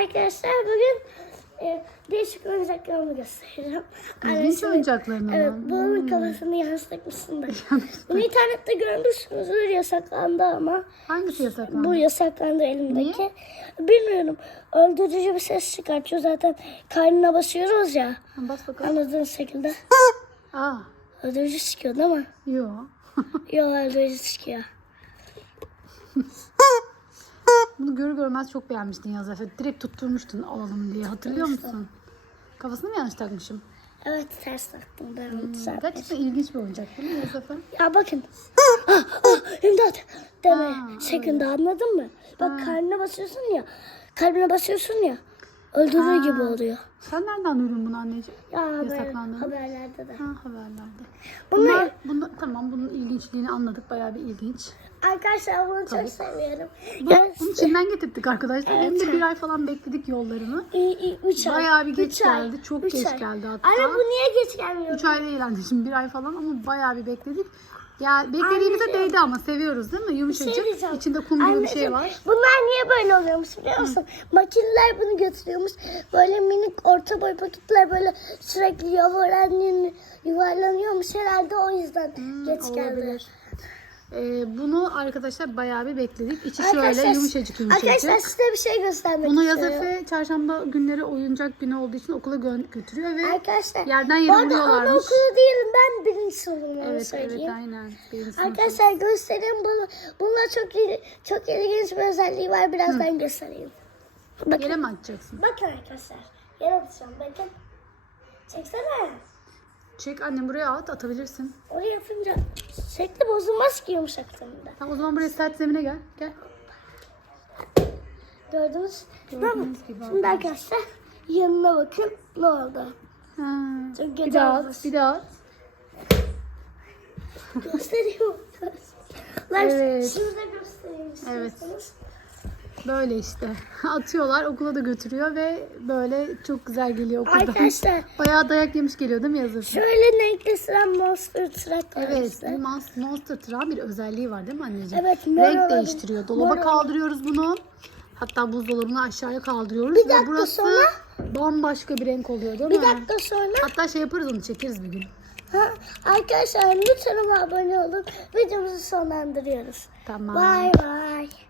arkadaşlar bugün e, değişik oyuncaklarımı göstereceğim. İlginç Annesi- oyuncaklarını Evet, mı? babamın kafasını yansıtmışsındır. Bunu internette görmüşsünüzdür yasaklandı ama. Hangisi yasaklandı? Bu yasaklandı elimdeki. Bilmiyorum. Öldürücü bir ses çıkartıyor zaten. Karnına basıyoruz ya. Ha, Bas bakalım. Anladığınız şekilde. Aa, Öldürücü çıkıyor değil mi? yo. Yok öldürücü çıkıyor. Bunu görür görmez çok beğenmiştin ya Zafer. Direkt tutturmuştun alalım diye. Hatırlıyor musun? Kafasını mı yanlış takmışım? Evet ters taktım ben Hmm. onu düzeltmeye Gerçekten ilginç bir oyuncak değil mi Zafer? Ya bakın. Ah, ah, imdat deme Ha, şeklinde anladın mı? Bak karnına basıyorsun ya. Kalbine basıyorsun ya. Öldürür gibi oluyor. Sen nereden duydun bunu anneciğim? Ya haber, Yasaklandığını. haberlerde de. Ha haberlerde. Bunlar- Bunlar, tamam bunun ilginçliğini anladık. Bayağı bir ilginç. Arkadaşlar bunu çok seviyorum. Bu, Yani bunu Çin'den getirdik arkadaşlar. Hem de bir ay falan bekledik yollarını. iyi, iyi, üç ay. Bayağı bir geç Üç ay, geldi. Çok üç geç ay. geldi hatta. Anne bu niye geç gelmiyor? 3 ay değil anneciğim bir ay falan ama bayağı bir bekledik. Ya beklediğimize Anneciğim. değdi ama seviyoruz değil mi? Şey Yumuşacık. diyeceğim. İçinde kum gibi bir şey var. Bunlar niye böyle oluyormuş biliyor musun? Makineler bunu götürüyormuş. Böyle minik orta boy paketler böyle sürekli yuvarlanıyor, yuvarlanıyormuş herhalde o yüzden geç geldi. Hmm, Olabilir. Ee, bunu arkadaşlar bayağı bir bekledik. İçi Arkadaşlar- şöyle yumuşacık yumuşacık. Arkadaşlar size bir şey göstermek Bunu istiyorum. Yazefe çarşamba günleri oyuncak günü olduğu için okula gö- götürüyor ve Arkadaşlar. yerden yere vuruyorlarmış. anaokulu değilim ben onu Evet evet söyleyeyim. aynen. Birinci sınıf. Arkadaşlar göstereyim bunu. Bununla çok il- çok ilginç bir özelliği var. Birazdan göstereyim. Bakın. Yere mi atacaksın? Bakın arkadaşlar. Yer atacağım. Bakın. Çeksene. Çek annem buraya at atabilirsin. Oraya yapınca şekli bozulmaz ki yumuşaklığında. Tamam o zaman buraya sert zemine gel. Gel. Gördünüz. Gördüğünüz gibi Şimdi arkadaşlar yanına bakın ne oldu. Ha. Çok Bir daha at. Bir daha at. Gösteriyor. Evet. da göstereyim Evet. Böyle işte. Atıyorlar okula da götürüyor ve böyle çok güzel geliyor okuldan. Arkadaşlar Bayağı dayak yemiş geliyor değil mi yazır? şöyle renkli sıram monster truck var Evet, bizde. bu Monster, Monster Truck'ın bir özelliği var değil mi anneciğim? Evet, Renk olabilir. değiştiriyor. Dolaba Mor kaldırıyoruz bunu. Hatta buzdolabını aşağıya kaldırıyoruz. Bir ve dakika burası sonra- bambaşka bir renk oluyor değil Bir mi? dakika sonra Hatta şey yaparız onu çekeriz bir gün. Ha, arkadaşlar lütfen abone olun. Videomuzu sonlandırıyoruz. Tamam. Bye bye.